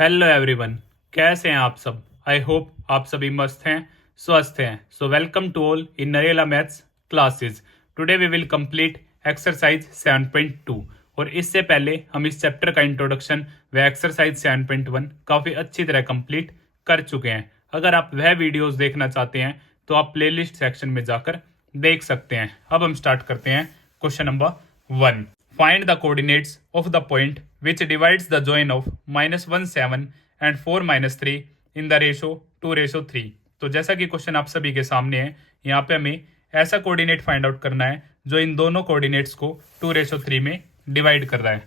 Hello everyone, कैसे हैं आप सब। आई होप आप सभी मस्त हैं, स्वस्थ हैं। So welcome to all in Narela maths classes. Today we will complete exercise 7.2 और इससे पहले हम इस चैप्टर का इंट्रोडक्शन व एक्सरसाइज 7.1 काफ़ी अच्छी तरह कंप्लीट कर चुके हैं। अगर आप वह वीडियोस देखना चाहते हैं तो आप प्लेलिस्ट सेक्शन में जाकर देख सकते हैं। अब हम स्टार्ट करते हैं question number 1। Find the coordinates of the point which divides the join of -1 7 and 4 -3 in the ratio 2:3। तो जैसा कि क्वेश्चन आप सभी के सामने है, यहाँ पे हमें ऐसा कोऑर्डिनेट फाइंड आउट करना है जो इन दोनों कोऑर्डिनेट्स को 2:3 में डिवाइड कर रहा है।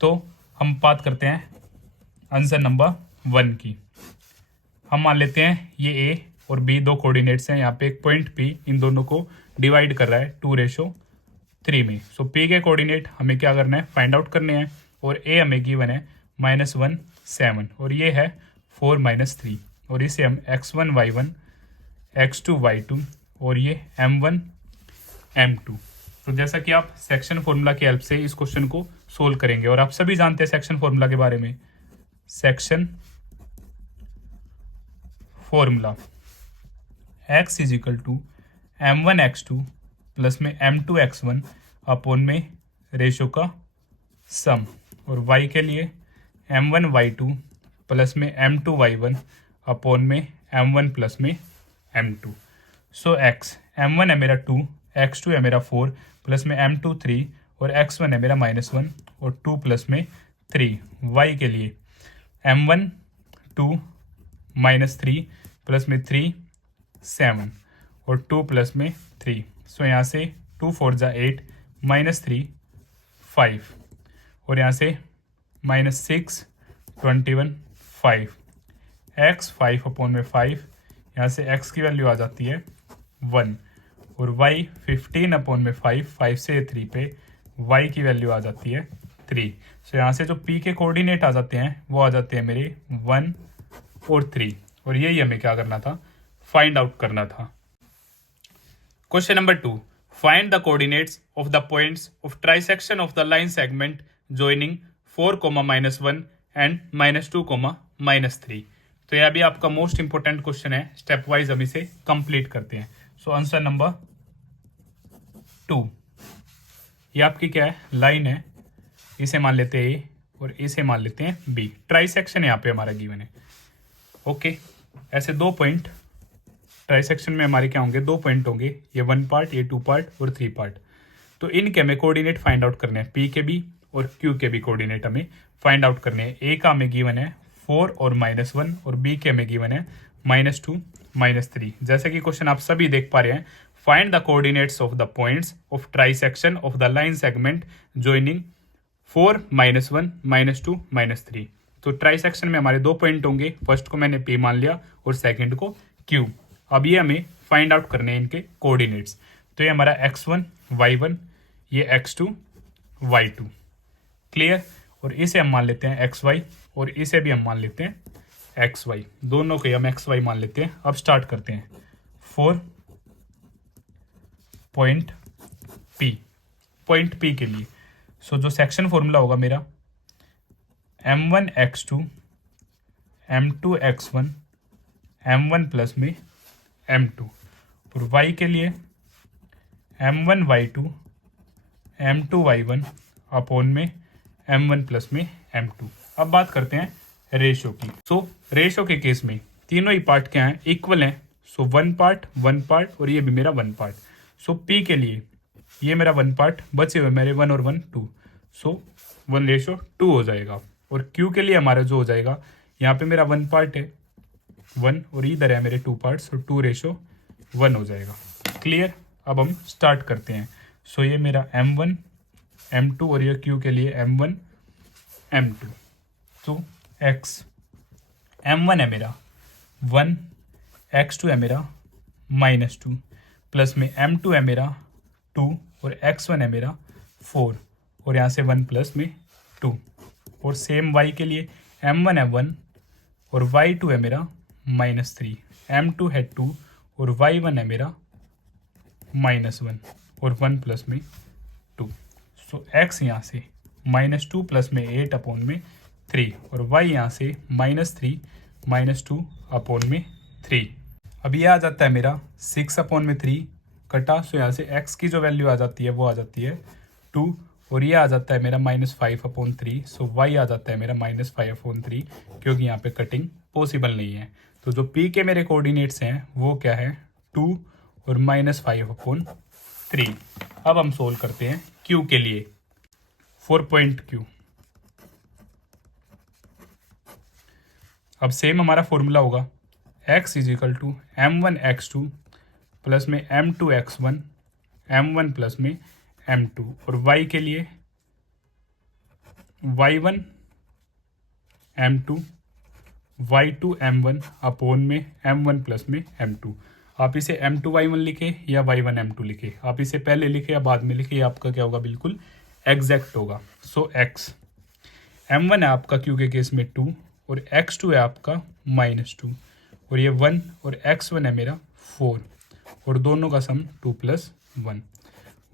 तो हम बात करते हैं आंसर नंबर 1 की। हम मान लेते हैं ये ए और बी दो कोऑर्डिनेट्स हैं। यहाँ पे एक पॉइंट पी इन दोनों को डिवाइड कर रहा है 2:3 में। सो पी के कोऑर्डिनेट हमें क्या करना है, फाइंड आउट करने हैं। और ए हमें गिवन है -1 7 और ये है 4 -3 और इसे हम x1 y1 x2 y2 और ये m1 m2। तो जैसा कि आप सेक्शन फॉर्मूला की हेल्प से इस क्वेश्चन को सोल्व करेंगे और आप सभी जानते हैं सेक्शन फॉर्मूला के बारे में। Section formula x is equal to m1 x2 plus में m2 x1 अपॉन में रेशो का सम और y के लिए m1 y2 प्लस में m2 y1 अपॉन में m1 प्लस में m2। सो x m1 है मेरा 2, x2 है मेरा 4 प्लस में m2 3 और x1 है मेरा -1 और 2 प्लस में 3। y के लिए m1 2 -3 प्लस में 3 7 और 2 प्लस में 3। सो यहाँ से 2 4 जा 8 -3 5 और यहाँ से -6 21 5 x 5 अपॉन में 5। यहाँ से x की वैल्यू आ जाती है 1 और y 15 अपॉन में 5 से 3 पे y की वैल्यू आ जाती है 3। सो यहाँ से जो p के कोऑर्डिनेट आ जाते हैं वो आ जाते हैं मेरे 1 और 3 और यही हमें क्या करना था, फाइंड आउट करना था। Question number 2। Find the coordinates of the points of trisection of the line segment joining 4, -1 and -2, -3। तो यह भी आपका मोस्ट इंपोर्टेंट क्वेश्चन है। स्टेप वाइज हम इसे कंप्लीट करते हैं। So answer number 2। ये आपकी क्या है, लाइन है। इसे मान लेते हैं ए और इसे मान लेते हैं बी। ट्राइसेक्शन यहाँ पे हमारा गिवन है। ओके, ऐसे दो पॉइंट ट्राइसेक्शन में हमारे क्या होंगे, दो पॉइंट होंगे, ये 1 पार्ट, ये 2 पार्ट और 3 पार्ट। तो इनके हमें कोऑर्डिनेट फाइंड आउट करने हैं, पी के भी और क्यू के भी कोऑर्डिनेट हमें फाइंड आउट करने हैं। ए का हमें गिवन है 4 और -1 और बी के हमें गिवन है -2 -3। जैसे कि क्वेश्चन आप सभी देख पा रहे हैं, find the coordinates of the points of trisection of the line segment joining 4, -1 -2 -3। तो ट्राइसेक्शन में हमारे दो पॉइंट होंगे, फर्स्ट को मैंने पी मान लिया और सेकंड को क्यू। अब ये हमें फाइंड आउट करने हैं इनके कोऑर्डिनेट्स। तो ये हमारा x1 y1, ये x2 y2। क्लियर। और इसे हम मान लेते हैं xy और इसे भी हम मान लेते हैं xy। दोनों को हम xy मान लेते हैं। अब स्टार्ट करते हैं। 4 पॉइंट पी के लिए सो जो सेक्शन फॉर्मूला होगा मेरा m1 x2 m2 x1 m1 plus में m2 और y के लिए m1 y2 m2 y1 upon में m1 प्लस में m2। अब बात करते हैं रेशो की। सो रेशो के केस में तीनों ही पार्ट क्या हैं, इक्वल हैं। सो 1 पार्ट और ये भी मेरा 1 पार्ट। सो p के लिए ये मेरा 1 पार्ट, बचे हुए मेरे 1 और 1 2। सो 1:2 हो जाएगा। और q के लिए हमारा जो हो जाएगा, यहाँ पे मेरा 1 पार्ट है 1 और इधर है मेरे 2 पार्ट्स और 2:1 हो जाएगा। क्लियर। अब हम स्टार्ट करते हैं। सो ये मेरा m1 m2 और ये q के लिए m1 m2। तो x m1 है मेरा 1, x2 है मेरा -2 प्लस में m2 है मेरा 2 और x1 है मेरा 4 और यहाँ से 1 प्लस में 2। और सेम y के लिए m1 है 1 और y2 है मेरा -3, m2 है 2 और y1 है मेरा -1 और 1 प्लस में 2। सो x यहाँ से -2 प्लस में 8 अपॉन में 3 और y यहाँ से -3 -2 अपॉन में 3। अब ये आ जाता है मेरा 6 अपॉन में 3 कटा, सो यहाँ से x की जो वैल्यू आ जाती है वो आ जाती है 2 और ये आ जाता है मेरा -5 अपॉन 3, सो y आ जाता है मेरा -5 अपॉन 3 क्योंकि यहाँ पे कटिंग पॉसिबल नहीं है। तो जो p के मेरे कोऑर्डिनेट्स हैं वो क्या है 2 और -5 अपॉन 3। अब हम सोल्व करते हैं q के लिए 4 पॉइंट q। अब सेम हमारा फॉर्मूला होगा x is equal to m1x2 plus में m2x1 m1 प्लस में m2 और y के लिए y1 m2 y2 m1 upon में m1 प्लस में m2। आप इसे m2 y1 लिखे या y1 m2 लिखे, आप इसे पहले लिखे या बाद में लिखे, ये आपका क्या होगा बिल्कुल एग्जैक्ट होगा। सो x m1 है आपका q के केस में 2 और x2 है आपका -2 और ये 1 और x1 है मेरा 4 और दोनों का सम 2 + 1।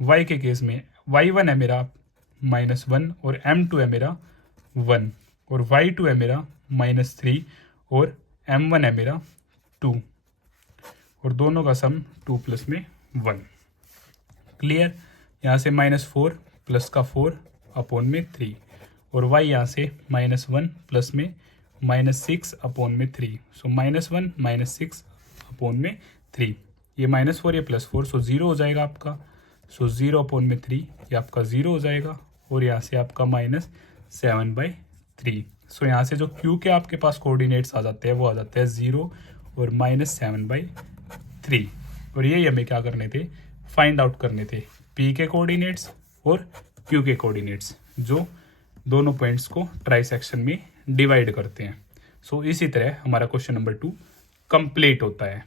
y के केस में y1 है मेरा -1 और m2 है मेरा 1 और y2 है मेरा -3 और m1 है मेरा 2 और दोनों का सम 2 + में 1। क्लियर। यहाँ से -4 प्लस का 4 अपॉन में 3 और y यहाँ से -1 प्लस में -6 अपॉन में 3, सो -1 -6 अपॉन में 3, ये -4 ये +4 सो 0 हो जाएगा आपका, सो 0 अपॉन में 3 ये आपका 0 हो जाएगा और यहाँ से आपका -7/3। सो यहाँ से जो q के आपके पास कोऑर्डिनेट्स आ जाते हैं वो आ जाते हैं 0 और -7/3 और ये हमें क्या करने थे फाइंड आउट करने थे p के कोऑर्डिनेट्स और q के कोऑर्डिनेट्स जो दोनों पॉइंट्स को ट्राइसेक्शन में डिवाइड करते हैं। सो इसी तरह हमारा क्वेश्चन नंबर 2 कंप्लीट होता है।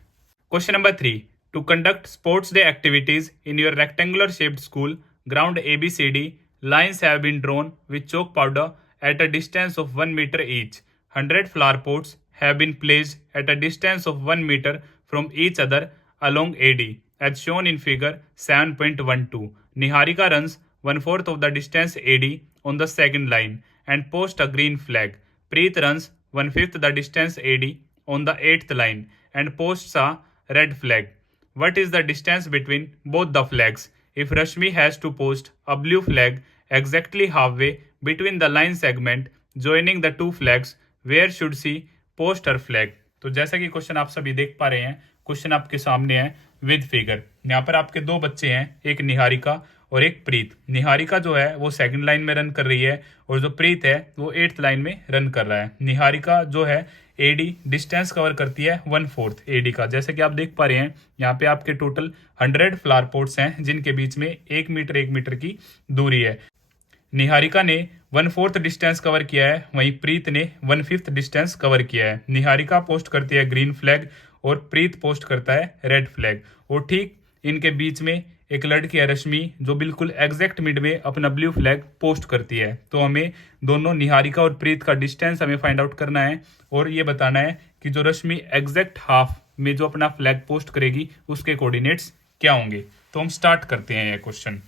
Question number 3, to conduct sports day activities in your rectangular shaped school ground ABCD lines have been drawn with chalk powder at a distance of 1 meter each. 100 flower pots have been placed at a distance of 1 meter from each other along AD as shown in figure 7.12. Niharika runs 1/4 of the distance AD on the second line and posts a green flag. Preet runs 1/5 the distance AD on the 8th line and posts a red flag. What is the distance between both the flags? If Rashmi has to post a blue flag exactly halfway between the line segment joining the two flags, where should she post her flag? तो जैसा कि question आप सभी देख पा रहे हैं, question आपके सामने है विद फिगर। यहाँ पर आपके दो बच्चे हैं, एक निहारिका और एक प्रीत। निहारिका जो है वो सेकंड लाइन में रन कर रही है और जो प्रीत है वो 8th लाइन में रन कर रहा है। निहारिका जो है AD डिस्टेंस कवर करती है 1/4 AD का, जैसे कि आप देख पा रहे हैं यहाँ पे आपके टोटल 100 फ्लावर पोट्स हैं जिनके बीच में 1 मीटर की दूरी है। निहारिका ने 1/4 डिस्टेंस कवर किया है, वहीं प्रीत ने 1/5 डिस्टेंस कवर किया है। निहारिका पोस्ट करती है ग्रीन फ्लैग और प्रीत पोस्ट करता है रेड फ्लैग और ठीक इनके बीच में एक लड़की है रश्मि जो बिल्कुल एग्जैक्ट मिड में अपना ब्लू फ्लैग पोस्ट करती है। तो हमें दोनों निहारिका और प्रीत का डिस्टेंस हमें फाइंड आउट करना है और ये बताना है कि जो रश्मि एग्जैक्ट हाफ में जो अपना फ्लैग पोस्ट करेगी उसके कोऑर्डिनेट्स क्या होंगे। तो हम स्टार्ट करते हैं ये question.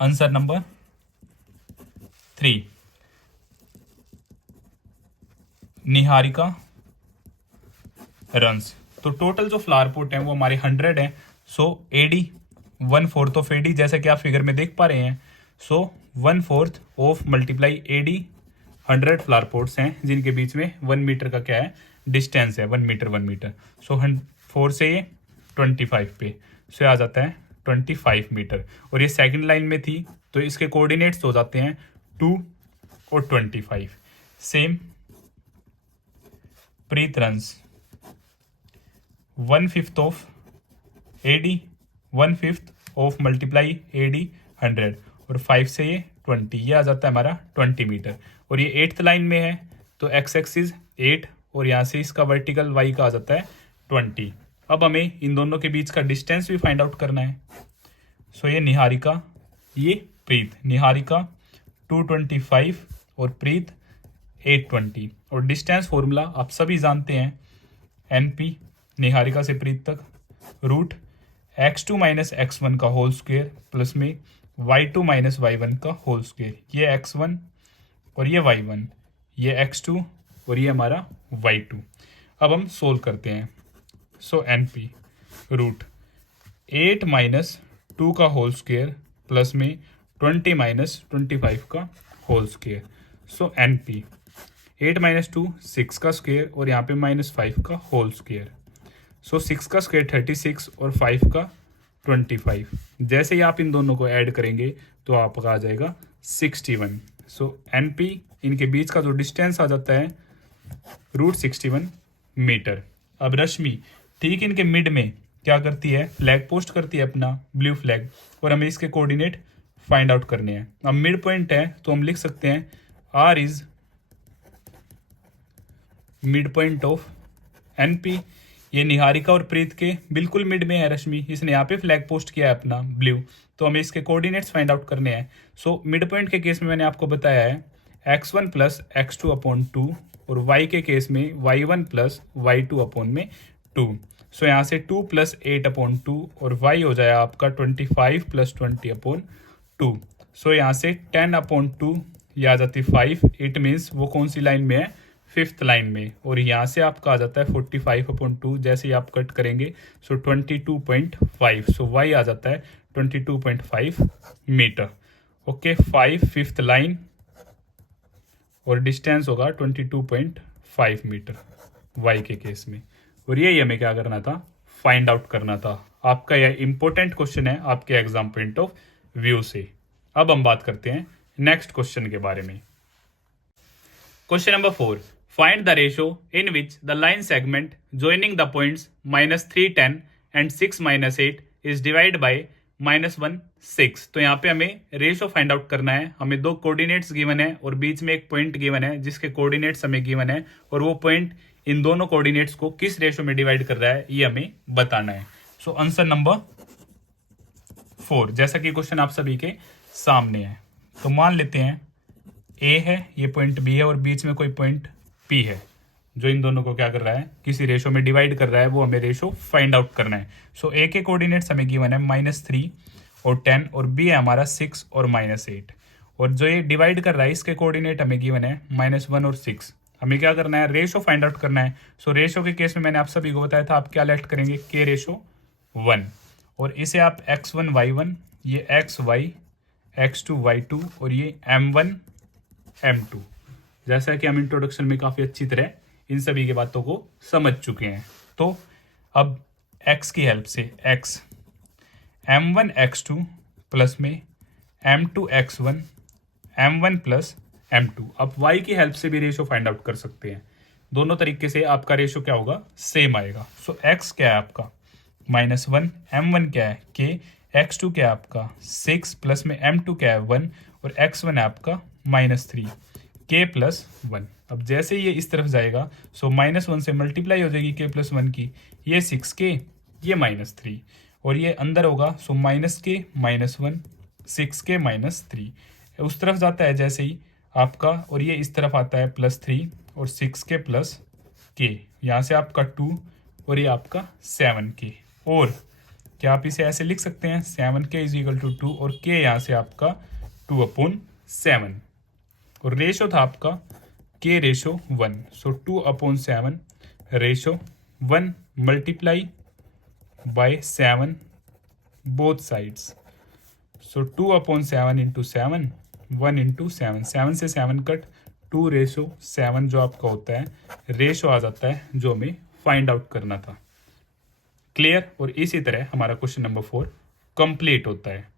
Answer number 3, Niharika runs. तो टोटल जो फ्लावर पोट है वो हमारे 100 है। सो AD 1/4 ऑफ AD जैसे कि आप फिगर में देख पा रहे हैं। So 1/4 of multiply AD 100 flower pots हैं जिनके बीच में 1 मीटर का क्या है डिस्टेंस है, 1 मीटर। सो 4 से ये 25 पे, सो आ जाता है 25 मीटर और ये सेकंड लाइन में थी तो इसके कोऑर्डिनेट्स हो जाते हैं 2 और 25। Same Preet runs 1/5 of AD 1/5 of multiply AD 100 और 5 से ये 20, ये आ जाता है हमारा 20 मीटर और ये 8th लाइन में है तो x एक्सिस 8 और यहाँ से इसका वर्टिकल y का आ जाता है 20। अब हमें इन दोनों के बीच का डिस्टेंस भी फाइंड आउट करना है। सो ये निहारिका ये प्रीत, निहारिका 225 और प्रीत 820 और डिस्टेंस फॉर्मूला आप सभी जानते हैं NP निहारिका से प्रीत तक √x2 - x1 का होल स्क्वायर प्लस में y2 - y1 का होल स्क्वायर। ये x1 और ये y1, ये x2 और ये हमारा y2। अब हम सोल्व करते हैं। सो NP रूट 8 माइनस 2 का होल स्क्वेयर प्लस में 20 माइनस 25 का होल स्क्वेयर। सो NP 8 माइनस 2 6 का स्क्वेयर और यहाँ पे -5 का होल स्क्वेयर। सो 6 का स्क्वेयर 36 और 5 का 25। जैसे ही आप इन दोनों को ऐड करेंगे तो आपका आ जाएगा 61। सो NP इनके बीच का जो डिस्टेंस आ जाता है √61 मीटर। अब रश्मि ठीक इनके मिड में क्या करती है, फ्लैग पोस्ट करती है अपना ब्लू फ्लैग, और हमें इसके कोऑर्डिनेट फाइंड आउट करने हैं। अब मिड पॉइंट है तो हम लिख सकते हैं R is mid point of NP। ये निहारिका और प्रीत के बिल्कुल मिड में है रश्मि, इसने यहाँ पे फ्लैग पोस्ट किया है अपना ब्लू, तो हमें इसके कोऑर्डिनेट्स फाइंड आउट करने हैं। सो मिड पॉइंट के केस में मैंने आपको बताया है x1 प्लस x2/2 और y के केस में y1 प्लस y2/2। सो यहाँ से 2 प्लस 8/2 और y हो जाए आपका 25 प्लस 20/2। सो यहाँ से 10/2 ये आ जाती 5। इट मीन्स वो कौन सी लाइन में है, 5th लाइन में। और यहाँ से आपका आ जाता है 45/2 जैसे ही आप कट करेंगे। सो 22.5। सो y आ जाता है 22.5 मीटर। ओके 5 5th लाइन और डिस्टेंस होगा 22.5 मीटर y के केस में। और यही हमें क्या करना था, फाइंड आउट करना था। आपका यह इंपॉर्टेंट क्वेश्चन है आपके एग्जाम पॉइंट ऑफ व्यू से। अब हम बात करते हैं नेक्स्ट क्वेश्चन के बारे में। Question number 4, find the ratio in which the line segment joining the points -3 10 and 6 -8 is divide by -1 6। तो यहाँ पे हमें रेशो फाइंड आउट करना है। हमें दो कोऑर्डिनेट्स गिवन है और बीच में एक पॉइंट गिवन है जिसके कोऑर्डिनेट्स हमें गिवन है, और वो पॉइंट इन दोनों कोऑर्डिनेट्स को किस रेशो में डिवाइड कर रहा है ये हमें बताना है। सो आंसर नंबर 4 जैसा कि क्वेश्चन आप सभी के सामने है। तो मान लेते हैं A है, ये पॉइंट B है और बीच में कोई पॉइंट P है जो इन दोनों को क्या कर रहा है, किसी रेशो में डिवाइड कर रहा है। वो हमें रेशो फाइंड आउट करना है। सो A के कोऑर्डिनेट्स हमें गिवन है -3 और 10 और B है हमारा 6 और -8। और जो ये डिवाइड कर रहा है इसके कोऑर्डिनेट हमें गिवन है -1 और 6। हमें क्या करना है, रेशो फाइंड आउट करना है। सो रेशो के केस में मैंने आप सभी को बताया था आप क्या लेट करेंगे, K/1। और इसे आप x1 y1, ये xy, x2 y2 और ये m1 m2। जैसा कि हम इंट्रोडक्शन में काफ़ी अच्छी तरह इन सभी की बातों को समझ चुके हैं। तो अब x की हेल्प से x m1 x2 प्लस में m2 x1 m1 plus m2। अब y की हेल्प से भी रेशो फाइंड आउट कर सकते हैं। दोनों तरीके से आपका रेशो क्या होगा, सेम आएगा। सो x क्या है आपका -1, m1 क्या है k, x2 क्या है आपका 6 प्लस में m2 क्या है 1 और x1 है आपका -3 k + 1। अब जैसे ये इस तरफ जाएगा सो -1 से मल्टीप्लाई हो जाएगी k + 1 की, ये 6k ये -3 और ये अंदर होगा सो -k -1 6k -3। उस तरफ जाता है जैसे ही आपका, और ये इस तरफ आता है +3 और 6k + k, यहाँ से आपका 2 और ये आपका 7k। और क्या आप इसे ऐसे लिख सकते हैं 7k = 2 और k यहाँ से आपका 2/7 और रेशो था आपका K/1। So 2/7 ratio 1 multiply by 7 both sides. सो 2/7 × 7 1 × 7, 7 से 7 कट 2/7 जो आपका होता है रेशो आ जाता है जो हमें फाइंड आउट करना था। क्लियर। और इसी तरह हमारा क्वेश्चन नंबर 4 कंप्लीट होता है।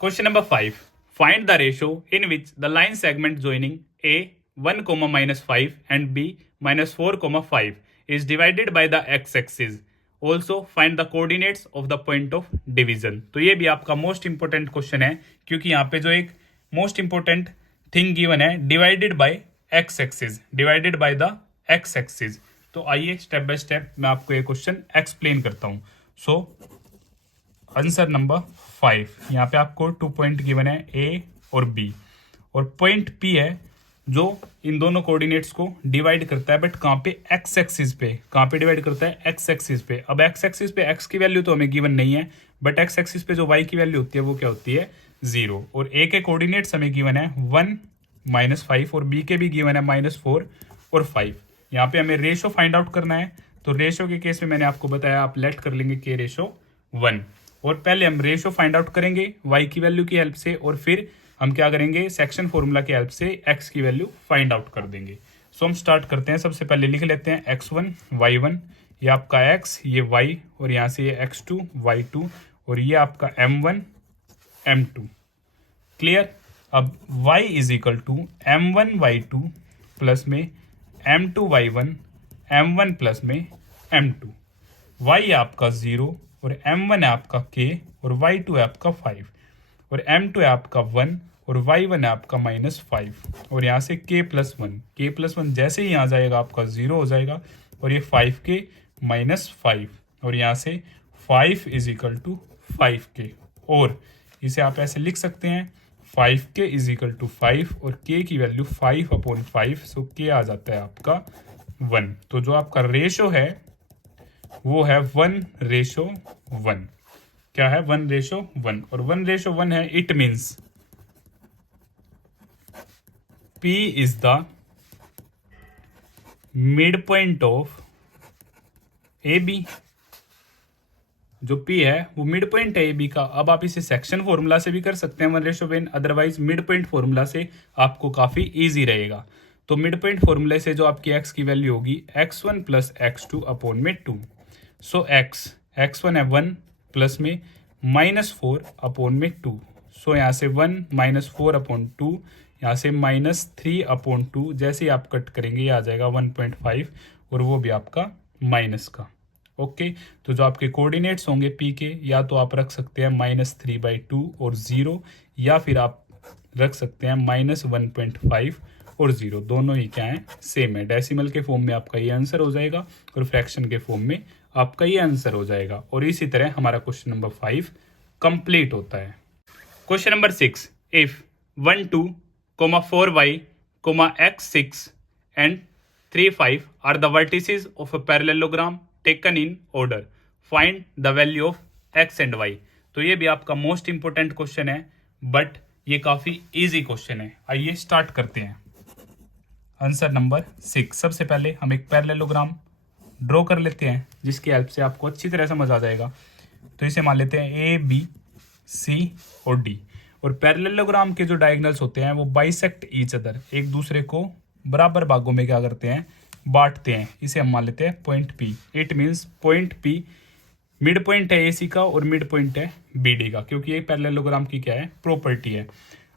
Question number 5, find the ratio in which the line segment joining A 1, -5 and B -4, 5 is divided by the x-axis. Also find the coordinates of the point of division. तो ये भी आपका most important question है क्योंकि यहाँ पे जो एक मोस्ट इंपोर्टेंट थिंग गिवन है divided by x-axis, divided by the x-axis। तो आइए स्टेप बाय स्टेप मैं आपको ये क्वेश्चन एक्सप्लेन करता हूँ। सो आंसर नंबर 5, यहाँ पे आपको 2 पॉइंट गिवन है A और B और पॉइंट P है जो इन दोनों कोऑर्डिनेट्स को डिवाइड करता है, बट कहाँ पे, एक्स एक्सिस पे। कहाँ पे डिवाइड करता है, एक्स एक्सिस पे। अब एक्स एक्सिस पे एक्स की वैल्यू तो हमें गिवन नहीं है, बट एक्स एक्सिस पे जो वाई की वैल्यू होती है वो क्या होती है 0। और ए के कोऑर्डिनेट्स हमें गिवन है 1 -5 और बी के भी गिवन है -4 और 5। यहाँ पे हमें रेशो फाइंड आउट करना है, तो रेशो के केस में मैंने आपको बताया आप लेट कर लेंगे के रेशो 1। और पहले हम रेशो फाइंड आउट करेंगे वाई की वैल्यू की हेल्प से, और फिर हम क्या करेंगे सेक्शन फॉर्मूला की हेल्प से एक्स की वैल्यू फाइंड आउट कर देंगे। सो हम स्टार्ट करते हैं। सबसे पहले लिख लेते हैं x1 y1, ये आपका x, ये y, और यहाँ से ये x2 y2, और ये आपका m1 m2। क्लियर। अब y is equal to m1 y2 plus में m2 y1 m1 प्लस में m2। y आपका 0 और m1 है आपका k और y2 है आपका 5 और m2 है आपका 1 और y1 है आपका -5 और यहाँ से k+1 जैसे ही यहाँ जाएगा आपका 0 हो जाएगा और ये 5k -5 और यहाँ से 5 इज इक्वल टू 5k, और इसे आप ऐसे लिख सकते हैं 5k इज इक्वल टू 5 और k की वैल्यू 5/5, सो k आ जाता है आपका 1। तो जो आपका रेशो है वो है 1:1। क्या है 1:1, और 1:1 है, it means P is the mid point of A B. जो P है वो मिड पॉइंट है ए बी का। अब आप इसे सेक्शन फॉर्मूला से भी कर सकते हैं 1:1, अदरवाइज मिड पॉइंट फॉर्मूला से आपको काफ़ी इजी रहेगा। तो मिड पॉइंट फॉर्मूले से जो आपकी x की वैल्यू होगी x1 प्लस x2 अपॉन में 2। सो x1 है 1 प्लस में -4 अपॉन में 2। सो यहाँ से 1 -4 अपॉन 2, यहाँ से -3 अपॉन 2, जैसे ही आप कट करेंगे ये आ जाएगा 1.5 और वो भी आपका माइनस का। ओके, तो जो आपके कोऑर्डिनेट्स होंगे पी के, या तो आप रख सकते हैं -3/2 और 0, या फिर आप रख सकते हैं -1.5 और 0। दोनों ही क्या है, सेम है। डेसिमल के फॉर्म में आपका ये आंसर हो जाएगा और फ्रैक्शन के फॉर्म में आपका ये आंसर हो जाएगा। और इसी तरह हमारा क्वेश्चन नंबर 5 कंप्लीट होता है। Question number 6, if 1 2 4y x6 and 3 5 are the vertices of a parallelogram taken in order, find the value of x and y। तो ये भी आपका मोस्ट इंपोर्टेंट क्वेश्चन है, बट ये काफी इजी क्वेश्चन है। आइए स्टार्ट करते हैं। आंसर नंबर 6, सबसे पहले हम एक पैरेललोग्राम ड्रॉ कर लेते हैं जिसकी हेल्प से आपको अच्छी तरह समझ आ जाएगा। तो इसे मान लेते हैं ए बी सी और डी, और पैरेललोग्राम के जो डायगोनल्स होते हैं वो बाइसेक्ट ईच अदर, एक दूसरे को बराबर भागों में क्या करते हैं, बांटते हैं। इसे हम मान लेते हैं point P. It means point P mid point है एसी का और मिड पॉइंट है बीडी का, क्योंकि ये पैरेललोग्राम की क्या है, प्रॉपर्टी है।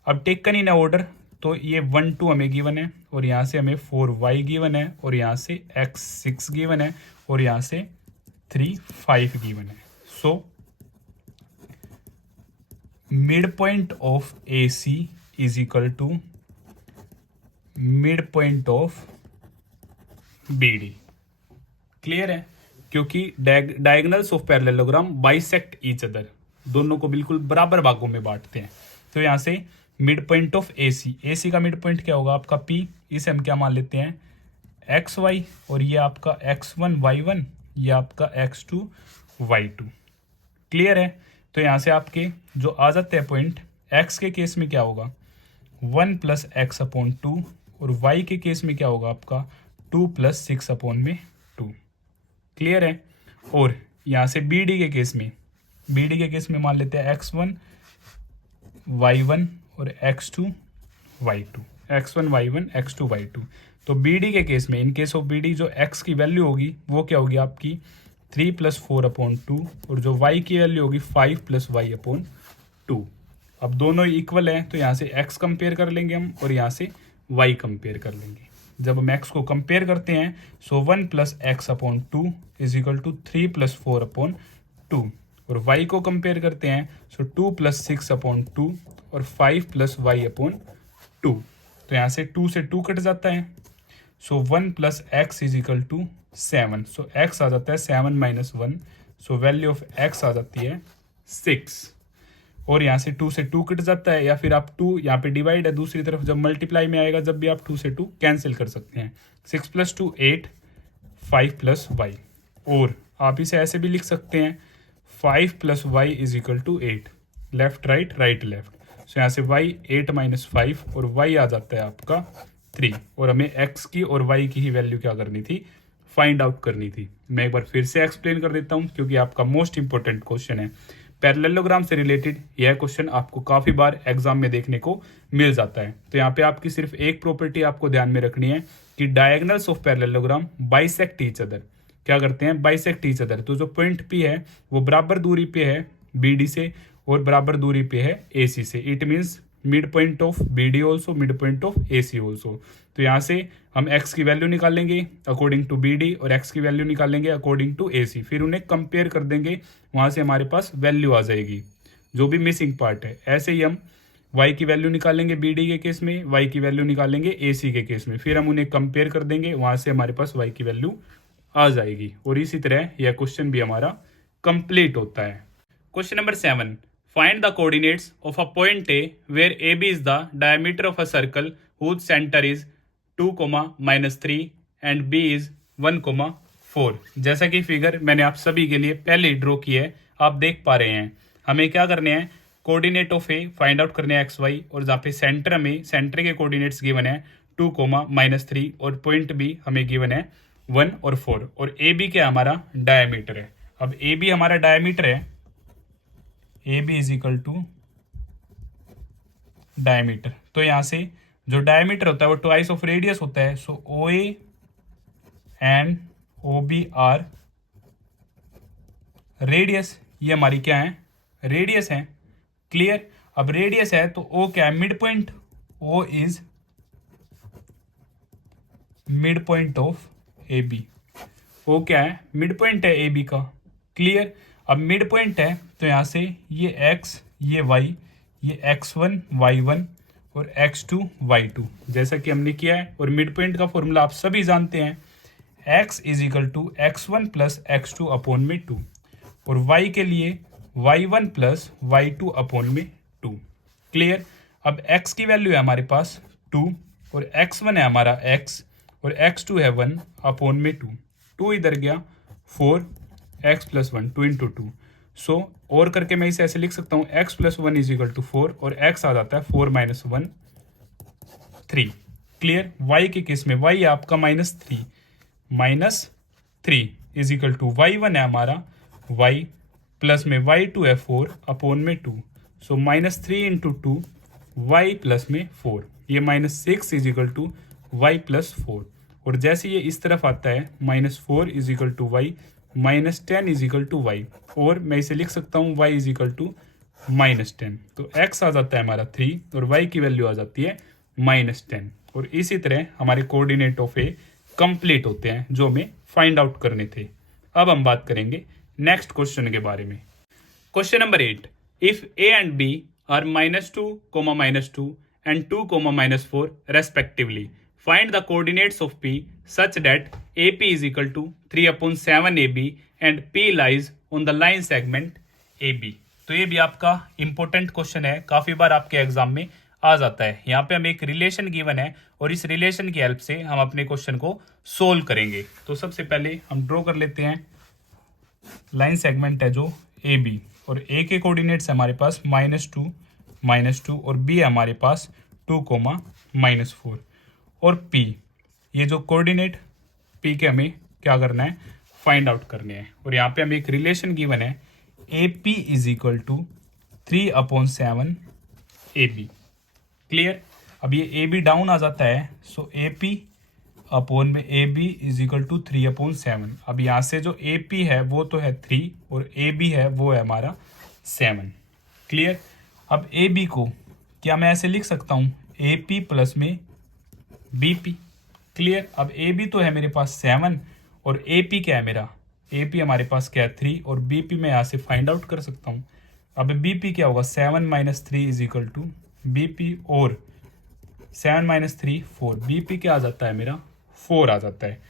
अब टेकन इन ऑर्डर, तो ये 1 2 हमें गिवन है और यहाँ से हमें 4y गिवन है और यहाँ से x6 गिवन है और यहाँ से 3 5 गिवन है। So mid point of A C is equal to mid point of B D. Clear है, क्योंकि diagonals of parallelogram bisect each other, दोनों को बिल्कुल बराबर भागों में बांटते हैं। तो यहाँ से मिड पॉइंट ऑफ ए सी का मिड पॉइंट क्या होगा आपका P, इसे हम क्या मान लेते हैं XY, और ये आपका X1 Y1, ये आपका X2 Y2। क्लियर है, तो यहाँ से आपके जो आ जाते हैं पॉइंट, X के केस में क्या होगा 1 + x/2 और Y के केस में क्या होगा आपका 2 + 6/2। क्लियर है, और यहाँ से BD के केस में मान लेते हैं X1 Y1 और X2 Y2, X1 Y1 X2 Y2। तो BD के केस में, इन केस ऑफ BD, जो X की वैल्यू होगी वो क्या होगी आपकी 3 + 4/2 और जो Y की वैल्यू होगी 5 + y/2। अब दोनों इक्वल हैं तो यहाँ से X कंपेयर कर लेंगे हम और यहाँ से Y कंपेयर कर लेंगे। जब हम X को कंपेयर करते हैं सो 1 + x/2 इज इक्वल टू 3 + 4/2, और Y को कंपेयर करते हैं सो 2 + 6/2 और 5 + y/2। तो यहाँ से 2 से 2 कट जाता है, so 1 + x is equal to 7। So x आ जाता है 7 - 1, सो वैल्यू ऑफ x आ जाती है 6। और यहाँ से 2 से 2 कट जाता है, या फिर आप 2 यहाँ पे डिवाइड है, दूसरी तरफ जब मल्टीप्लाई में आएगा जब भी आप 2 से 2 कैंसिल कर सकते हैं। 6 + 2 8, 5 + y, और आप इसे ऐसे भी लिख सकते हैं 5 + y is equal to 8, left right right left. So यहाँ से y 8 माइनस 5 और y आ जाता है आपका 3 और हमें x की और y की ही वैल्यू क्या करनी थी, फाइंड आउट करनी थी। मैं एक बार फिर से एक्सप्लेन कर देता हूँ क्योंकि आपका मोस्ट इंपॉर्टेंट क्वेश्चन है। पैरेललोग्राम से रिलेटेड यह क्वेश्चन आपको काफ़ी बार एग्जाम में देखने को मिल जाता है। तो यहाँ पे आपकी सिर्फ एक प्रॉपर्टी आपको ध्यान में रखनी है कि diagonals of parallelogram bisect each other. क्या करते हैं, बाइसेक्ट ईच अदर। तो जो पॉइंट P है वो बराबर दूरी पे है BD से और बराबर दूरी पे है AC से। It means mid point of BD also, mid point of AC also. तो यहाँ से हम x की वैल्यू निकालेंगे अकॉर्डिंग टू BD और x की वैल्यू निकालेंगे अकॉर्डिंग टू AC, फिर उन्हें कंपेयर कर देंगे, वहाँ से हमारे पास वैल्यू आ जाएगी जो भी मिसिंग पार्ट है। ऐसे ही हम y की वैल्यू निकालेंगे BD के केस में, y की वैल्यू निकालेंगे AC के केस में, फिर हम उन्हें कंपेयर कर देंगे, वहाँ से हमारे पास y की वैल्यू आ जाएगी। और इसी तरह यह क्वेश्चन भी हमारा कंप्लीट होता है। Question number 7, find the coordinates of a point A where AB is the diameter of a circle whose centre is 2, -3 and B is 1, 4। जैसा कि फिगर मैंने आप सभी के लिए पहले ड्रॉ किया है, आप देख पा रहे हैं। हमें क्या करने हैं, coordinate of A find out करने हैं XY, और जहाँ पे सेंटर में सेंटर के कोऑर्डिनेट्स गिवन है 2, -3 और पॉइंट B हमें गिवन है 1 और 4 और AB क्या हमारा डायमीटर है। अब AB हमारा डायमीटर है, AB is equal to diameter. तो यहाँ से जो डायमीटर होता है वो ट्वाइस ऑफ रेडियस होता है। So OA and OB are radius, ये हमारी क्या है, रेडियस है। क्लियर। अब रेडियस है तो O क्या है, mid point. O is mid point of AB। O क्या है, मिड पॉइंट है AB का। क्लियर। अब मिड पॉइंट है तो यहाँ से ये x, ये y, ये x1 y1 और x2 y2 जैसा कि हमने किया है। और मिड पॉइंट का फॉर्मूला आप सभी जानते हैं, x is equal to x1 plus x2 upon में 2 और y के लिए y1 प्लस y2 अपॉन में 2। क्लियर। अब x की वैल्यू है हमारे पास 2 और x1 है हमारा x और x2 है 1 अपॉन में 2। 2 इधर गया 4, x प्लस 1, 2 इंटू 2। सो और करके मैं इसे ऐसे लिख सकता हूँ, x plus 1 is equal to 4 और x आ जाता है 4 माइनस 1 3। क्लियर। y के केस में y आपका -3 इज इक्वल टू y1 है हमारा y प्लस में y2 है 4 अपॉन में 2। सो -3 इंटू 2 y प्लस में 4, ये -6 is equal to y plus 4। और जैसे ये इस तरफ आता है -4 is equal to y, -10 is equal to y, और मैं इसे लिख सकता हूँ y इज इक्वल टू -10। तो x आ जाता है हमारा 3 और y की वैल्यू आ जाती है -10। और इसी तरह हमारे कोऑर्डिनेट ऑफ ए कंप्लीट होते हैं जो हमें फाइंड आउट करने थे। अब हम बात करेंगे नेक्स्ट क्वेश्चन के बारे में। Question number 8, if a and b are -2, -2 and 2, -4 respectively, find the coordinates of P such that AP is equal to 3/7 AB and P lies on the line segment AB। तो ये भी आपका important question है, काफी बार आपके exam में आ जाता है। यहाँ पे हमें एक रिलेशन गिवन है और इस रिलेशन की हेल्प से हम अपने क्वेश्चन को सोल्व करेंगे। तो सबसे पहले हम ड्रॉ कर लेते हैं लाइन सेगमेंट है जो AB, और A के कोऑर्डिनेट्स हमारे पास -2, -2 और B है हमारे पास 2, -4 और P, ये जो कोऑर्डिनेट P के हमें क्या करना है, फाइंड आउट करने हैं। और यहाँ पे हमें एक रिलेशन गिवन है AP is equal to 3/7 AB। Clear. अब ये AB डाउन आ जाता है, सो AP अपॉन में AB इज इक्वल टू 3/7। अब यहाँ से जो AP है वो तो है 3 और AB है वो है हमारा 7। क्लियर। अब AB को क्या मैं ऐसे लिख सकता हूँ, AP प्लस में BP। क्लियर। अब AB तो है मेरे पास 7 और AP क्या है मेरा, AP हमारे पास क्या है 3 और BP मैं यहाँ से फाइंड आउट कर सकता हूँ। अब BP क्या होगा, 7 - 3 इज इक्वल टू BP, और 7 - 3 4, BP क्या आ जाता है मेरा 4 आ जाता है।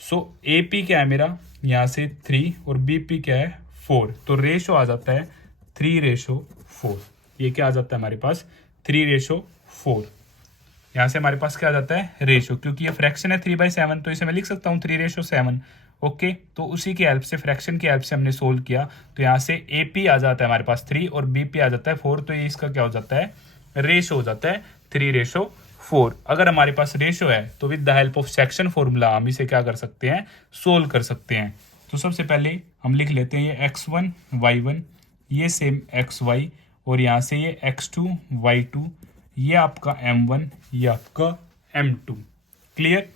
सो AP क्या है मेरा यहाँ से 3 और BP क्या है 4, तो रेशो आ जाता है 3:4। ये क्या आ जाता है हमारे पास 3:4। यहाँ से हमारे पास क्या आ जाता है रेशो, क्योंकि ये फ्रैक्शन है 3/7 तो इसे मैं लिख सकता हूँ 3:7। ओके, तो उसी की हेल्प से, फ्रैक्शन की हेल्प से हमने सोल्व किया। तो यहाँ से AP आ जाता है हमारे पास 3 और BP आ जाता है 4, तो ये इसका क्या हो जाता है रेशो हो जाता है 3:4। अगर हमारे पास रेशो है तो with the help of section formula हम इसे क्या कर सकते हैं, सोल्व कर सकते हैं। तो सबसे पहले हम लिख लेते हैं ये x1 y1, ये सेम xy, और यहाँ से ये x2 y2, ये आपका m1, ये आपका m2। क्लियर।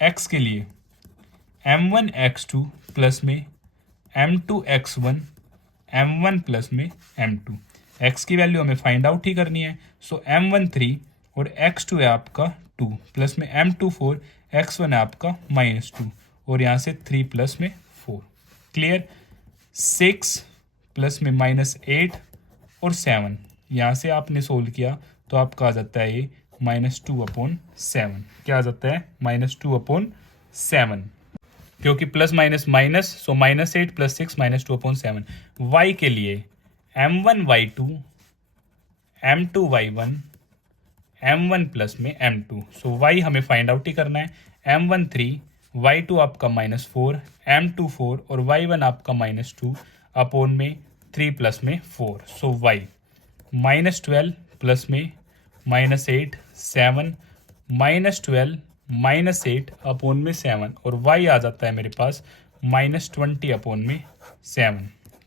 x के लिए m1 x2 प्लस में m2 x1, m1 प्लस में m2। x की वैल्यू हमें फाइंड आउट ही करनी है। सो m1 3 और x2 है आपका 2, प्लस में m2 4, x1 है आपका -2, और यहाँ से 3 प्लस में 4। क्लियर। 6 प्लस में -8 और 7, यहाँ से आपने सोल्व किया तो आपका आ जाता है ये -2/7। क्या आ जाता है, -2/7, क्योंकि प्लस माइनस माइनस, सो -8 + 6 -2/7। y के लिए m1 y2, m2 y1, m1 plus में m2। सो y हमें फाइंड आउट ही करना है। m1 3, y2 आपका -4, m2 4 और y1 आपका -2 अपॉन में 3 प्लस में 4। सो y -12 प्लस में -8 7, -12 -8 अपॉन में 7, और y आ जाता है मेरे पास -20 अपॉन में 7।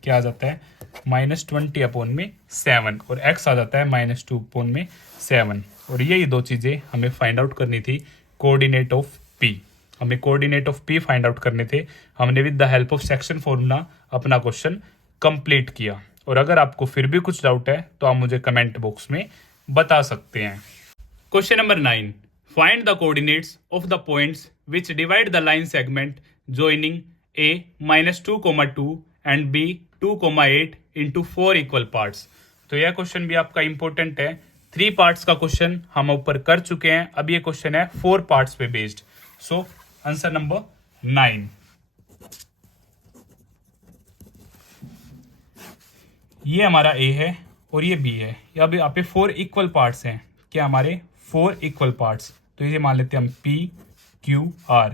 क्या आ जाता है, -20 अपॉन में 7, और x आ जाता है -2 अपॉन में 7। और यही दो चीज़ें हमें फाइंड आउट करनी थी, कोऑर्डिनेट ऑफ p। हमें coordinate of p find out करने थे। हमने with the help of section formula अपना क्वेश्चन कंप्लीट किया। और अगर आपको फिर भी कुछ डाउट है तो आप मुझे कमेंट बॉक्स में बता सकते हैं। Question number 9, find the coordinates of the points which divide the line segment joining a -2,2 and b 2,8 into 4 equal parts. तो यह क्वेश्चन भी आपका इंपॉर्टेंट है। 3 पार्ट्स का क्वेश्चन हम ऊपर कर चुके हैं, अब ये क्वेश्चन है 4 पार्ट्स पे बेस्ड। So answer number 9। ये हमारा a है और ये b है। अब यहाँ पे 4 इक्वल पार्ट्स हैं। क्या हमारे 4 इक्वल पार्ट्स, तो ये मान लेते हैं हम p q r।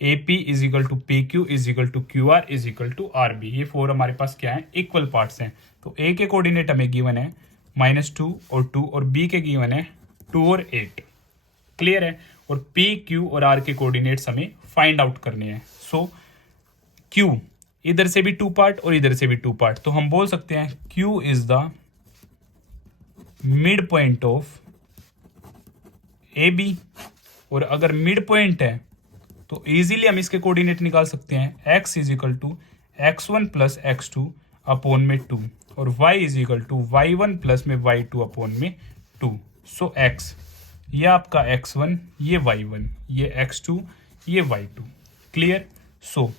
AP = PQ = QR = RB। ये 4 हमारे पास क्या है, इक्वल पार्ट्स हैं। तो A के कोऑर्डिनेट हमें गिवन है -2 और 2, और B के गिवन है 2 और 8। क्लियर है। और P Q और R के कोऑर्डिनेट्स हमें फाइंड आउट करने हैं। सो Q इधर से भी 2 पार्ट और इधर से भी 2 पार्ट, तो हम बोल सकते हैं Q is the mid point of AB। और अगर मिड पॉइंट है तो इजीली हम इसके कोऑर्डिनेट निकाल सकते हैं। x = x1 + x2 अपॉन में 2, और y = y1 प्लस में y2 अपॉन में 2। सो x ये आपका x1, ये y1, ये x2, ये y2। क्लियर। सो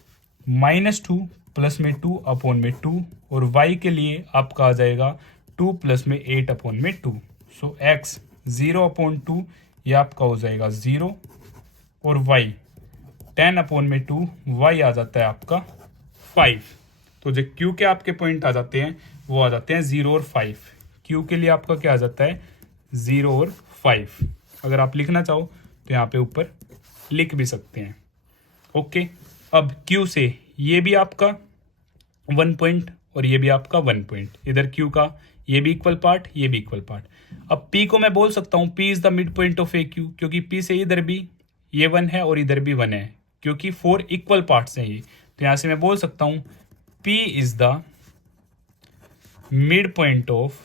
-2 प्लस में 2 अपॉन में 2, और y के लिए आपका आ जाएगा 2 प्लस में 8 अपॉन में 2। सो x 0/2 ये आपका हो जाएगा 0, और y 10 अपॉन में 2, y आ जाता है आपका 5। तो जो q के आपके पॉइंट आ जाते हैं वो आ जाते हैं 0 और 5। q के लिए आपका क्या आ जाता है, 0 और 5। अगर आप लिखना चाहो तो यहाँ पे ऊपर लिख भी सकते हैं। ओके। अब q से ये भी आपका 1 पॉइंट और ये भी आपका 1 पॉइंट, इधर q का ये भी इक्वल पार्ट, ये भी इक्वल पार्ट। अब p को मैं बोल सकता हूँ p is the mid point of AQ, क्योंकि p से इधर भी ये 1 है और इधर भी 1 है, क्योंकि 4 इक्वल पार्ट्स हैं ये। तो यहां से मैं बोल सकता हूं P is the mid point of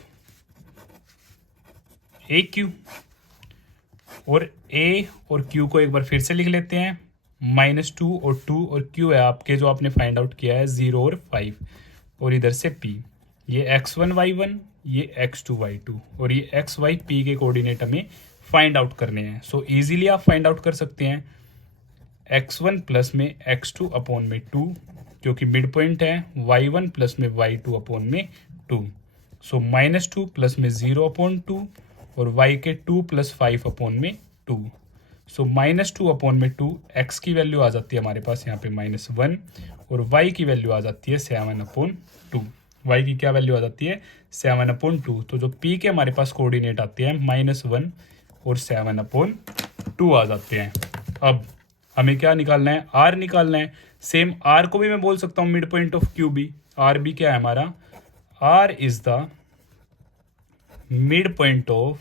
AQ। और A और Q को एक बार फिर से लिख लेते हैं, -2 और 2, और Q है आपके जो आपने फाइंड आउट किया है 0 और 5, और इधर से P, ये x1 y1, ये x2 y2, और ये x y P के कोऑर्डिनेट हमें फाइंड आउट करने हैं। सो इजीली आप फाइंड आउट कर सकते हैं x1 प्लस में x2 अपॉन में 2, क्योंकि मिड पॉइंट है, y1 प्लस में y2 अपॉन में 2। सो -2 प्लस में 0/2, और y के 2 + 5 अपॉन में 2। सो -2 अपॉन में 2, x की वैल्यू आ जाती है हमारे पास यहाँ पे -1, और y की वैल्यू आ जाती है 7/2। y की क्या वैल्यू आ जाती है, 7/2। तो जो p के हमारे पास कोऑर्डिनेट आते हैं -1 और 7/2 आ जाते हैं। अब हमें क्या निकालना है, r निकालना है। सेम r को भी मैं बोल सकता हूँ मिड पॉइंट ऑफ q भी। r भी क्या है हमारा, r is the mid point of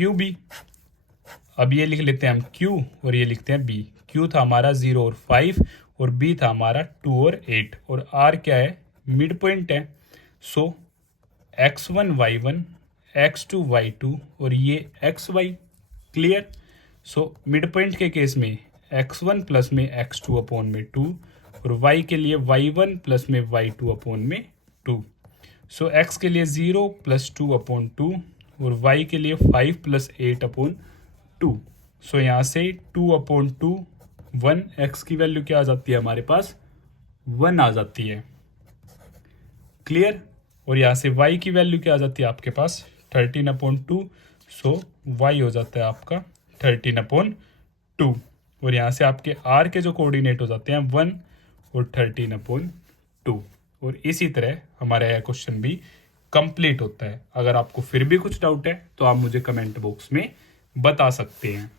Q B. अब ये लिख लेते हैं हम क्यू और ये लिखते हैं बी। क्यू था हमारा 0 और 5 और बी था हमारा 2 और 8 और आर क्या है, मिड पॉइंट है। सो x1 y1 x2 y2 और ये xy। क्लियर। सो मिड पॉइंट के केस में x1 प्लस में x2 अपॉन में 2 और y के लिए y1 प्लस में y2 अपॉन में 2। सो x के लिए 0 प्लस 2 अपॉन 2 और y के लिए 5 प्लस 8 अपॉन 2। सो यहाँ से 2 अपॉन 2 1, x की वैल्यू क्या आ जाती है हमारे पास, 1 आ जाती है। क्लियर। और यहाँ से y की वैल्यू क्या आ जाती है आपके पास, 13 अपॉन 2। सो y हो जाता है आपका 13 अपॉन 2 और यहाँ से आपके r के जो कोऑर्डिनेट हो जाते हैं 1 और 13 अपॉन 2। और इसी तरह हमारा यह क्वेश्चन भी कंप्लीट होता है। अगर आपको फिर भी कुछ डाउट है तो आप मुझे कमेंट बॉक्स में बता सकते हैं।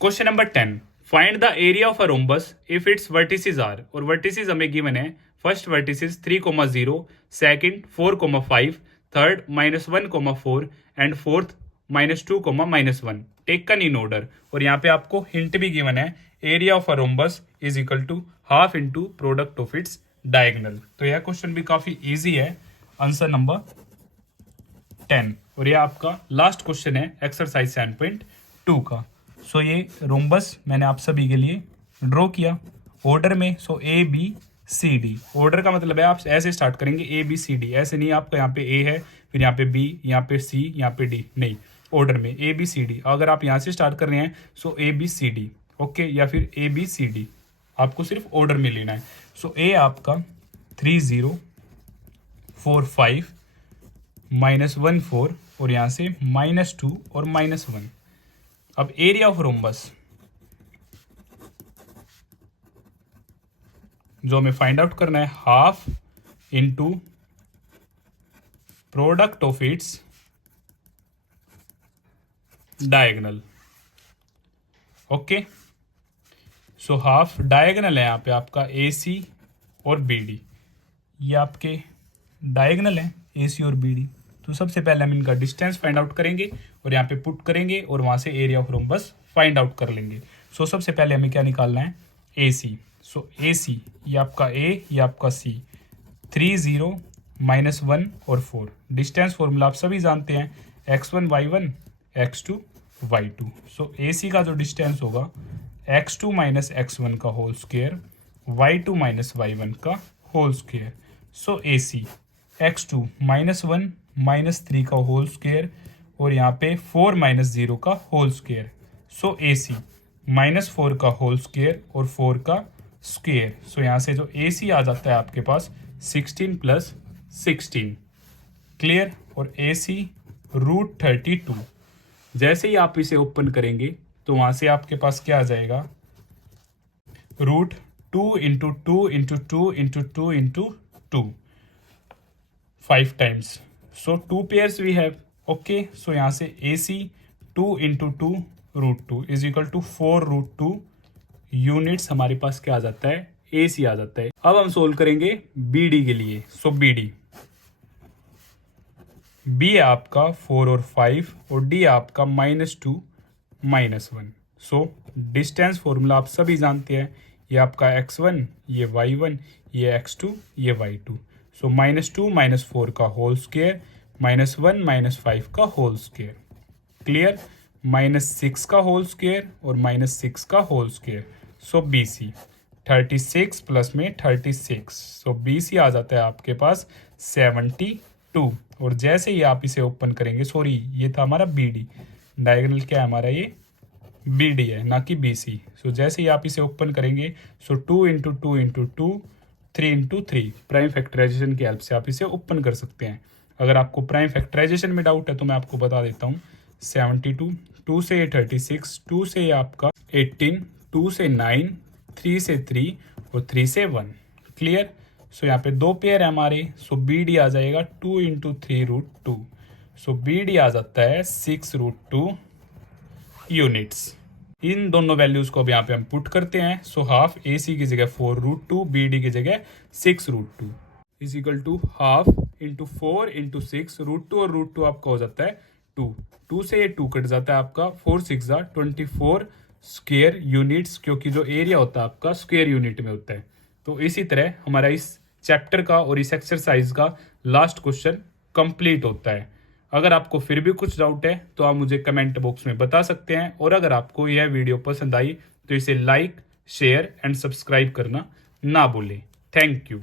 Question number 10, find the area of a rhombus if its vertices are. और वर्टिसेस हमें गिवन है, first vertices 3,0, second 4,5, third -1,4 and fourth -2, -1, taken in order. और यहाँ पे आपको हिंट भी गिवन है, area of a rhombus is equal to half into product of its diagonal. तो यह क्वेश्चन भी काफी इजी है। Answer number 10। और ये आपका लास्ट क्वेश्चन है एक्सरसाइज 7.2 का। सो ये रोम्बस मैंने आप सभी के लिए ड्रॉ किया ऑर्डर में। So A B C D, order का मतलब है आप ऐसे स्टार्ट करेंगे ए बी सी डी, ऐसे नहीं आपका यहाँ पे ए है फिर यहाँ पे बी, यहाँ पे सी, यहाँ पे डी, नहीं, ऑर्डर में ए बी सी डी। अगर आप यहाँ से स्टार्ट कर रहे हैं so A B C D, okay, या फिर ए बी सी डी, आपको सिर्फ ऑर्डर में लेना है। सो ए आपका 3 0 4 5 -1 4 और यहाँ से -2 और -1। अब एरिया ऑफ रोम्बस जो हमें फाइंड आउट करना है, half into product of its diagonal. Okay, so half diagonal है यहाँ पे आपका ए सी और बी डी, ये आपके डायगोनल है ए सी और बी डी। तो सबसे पहले हम इनका डिस्टेंस फाइंड आउट करेंगे और यहाँ पे पुट करेंगे और वहाँ से area of rhombus find out कर लेंगे। सो सबसे पहले हमें क्या निकालना है, ए सी। सो ए सी ये आपका ए, ये आपका सी, 3 0 -1 और 4। डिस्टेंस फॉर्मूला आप सभी जानते हैं, x1 y1 x2 y2। सो ए सी का जो डिस्टेंस होगा x2 - x1 का होल स्क्वायर, y2 - y1 का होल स्क्वायर। सो ए सी x2 -1 -3 का होल स्क्वायर और यहाँ पे 4 - 0 का होल स्क्वायर। सो ए सी -4 का होल स्क्वायर और 4 का स्क्वायर। सो यहाँ से जो ए सी आ जाता है आपके पास 16 + 16। क्लियर। और ए सी √32। जैसे ही आप इसे ओपन करेंगे तो वहाँ से आपके पास क्या आ जाएगा, √2 × 2 × 2 × 2 × 2, 5 times. So 2 pairs we have. Okay, so यहाँ से A C 2 × 2 √2 is equal to 4√2 units हमारे पास क्या आ जाता है, ए सी आ जाता है। अब हम सोल्व करेंगे बी डी के लिए। सो बी डी, बी है आपका 4 और 5 और डी आपका -2 -1। सो डिस्टेंस फॉर्मूला आप सभी जानते हैं, ये आपका x1, ये y1, ये x2, ये y2। सो -2 -4 का होल स्क्वायर, -1 -5 का होल स्क्वायर। क्लियर। -6 का होल स्क्वायर और -6 का होल स्क्वायर। सो बी सी 36 प्लस में 36। सो बी सी आ जाता है आपके पास 72। और जैसे ही आप इसे ओपन करेंगे, सॉरी ये था हमारा बी डी, डायगोनल क्या है हमारा, ये बी डी है ना कि बी सी। सो जैसे ही आप इसे ओपन करेंगे, सो 2 × 2 × 2 3 × 3 प्राइम फैक्टराइजेशन की हेल्प से आप इसे ओपन कर सकते हैं। अगर आपको प्राइम फैक्टराइजेशन में डाउट है तो मैं आपको बता देता हूँ। 72, 2 से 36, 2 से आपका 18, 2 से 9, 3 से 3 और 3 से 1। क्लियर। सो यहाँ पे 2 पेयर है हमारे। सो बी डी आ जाएगा 2 × 3√2। सो बी डी आ जाता है 6√2 यूनिट्स। इन दोनों वैल्यूज को अब यहाँ पे हम पुट करते हैं। सो हाफ ए सी की जगह 4√2, बी डी की जगह 6√2 इज इक्वल टू हाफ × 4 × 6 √2 और √2 आपका हो जाता है टू से ये 2 कट जाता है आपका, 4 6 24 स्क्वायर यूनिट्स, क्योंकि जो एरिया होता है आपका स्क्वायर यूनिट में होता है। तो इसी तरह हमारा इस चैप्टर का और इस एक्सरसाइज का लास्ट क्वेश्चन कंप्लीट होता है। अगर आपको फिर भी कुछ डाउट है तो आप मुझे कमेंट बॉक्स में बता सकते हैं, और अगर आपको यह वीडियो पसंद आई तो इसे लाइक, शेयर एंड सब्सक्राइब करना ना भूलें। Thank you.